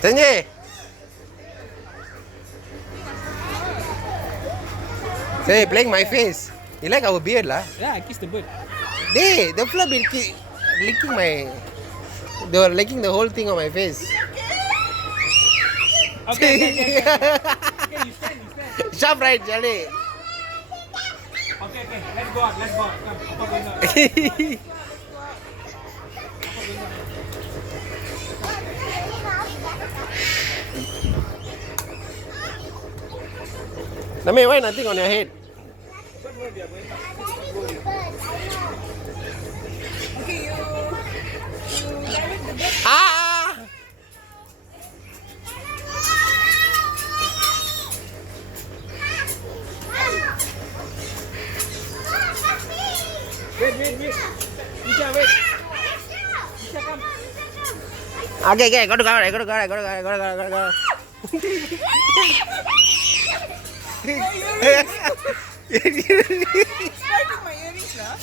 Sanjay. Say, playing my face. You like our beard, lah? Yeah, I kissed the bird. The fly been licking my. They were licking the whole thing on my face. Okay, you stand. Sharp right, Charlie. Okay, let's go out. Come, Papa going out. Nami, why nothing on your head? Okay, you direct the bird. Ah! Wait. Isha, wait. Isha, come. Okay, go. Biting my earrings, lah.